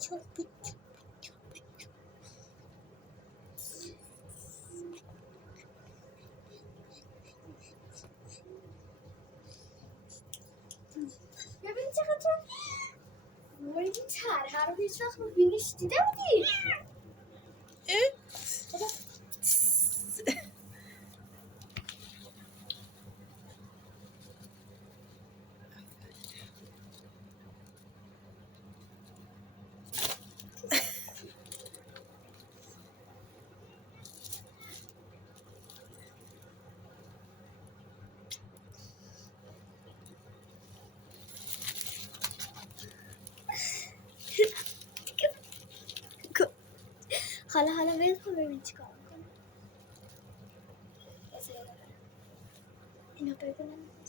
çok büyük. یا ببین چقدر وای ترهر رو هیچ وقت بینیش دیده بودی؟ حالا ول کن ببین چیکار میکنه. اینو ببینم.